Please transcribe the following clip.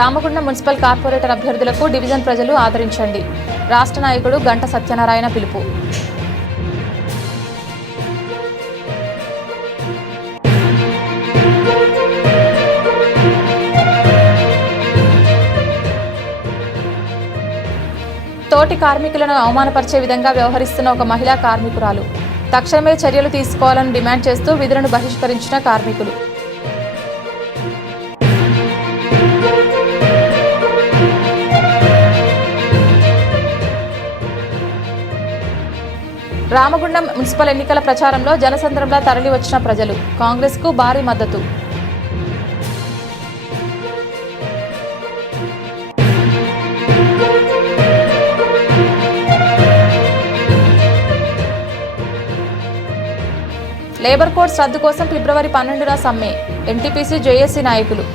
Ramagundam municipal corporator అభ్యర్థులకు division ప్రజలు ఆదరించండి. రాష్ట్ర నాయకుడు గంట సత్యనారాయణ పిలుపు. తోటి కార్మికులను అవమానపరిచే విధంగా వ్యవహరిస్తున్న ఒక మహిళా కార్మికురాలు. తక్షణమే చర్యలు తీసుకోవాలని డిమాండ్ చేస్తూ విధులను బహిష్కరించిన కార్మికులు. రామగుండం మున్సిపల్ ఎన్నికల ప్రచారంలో జనసంద్రంలా తరలి వచ్చిన ప్రజలు. కాంగ్రెస్కు భారీ మద్దతు. లేబర్ కోడ్స్ రద్దు కోసం ఫిబ్రవరి 12న సమ్మె. ఎన్టీపీసీ జేఏసీ నాయకులు.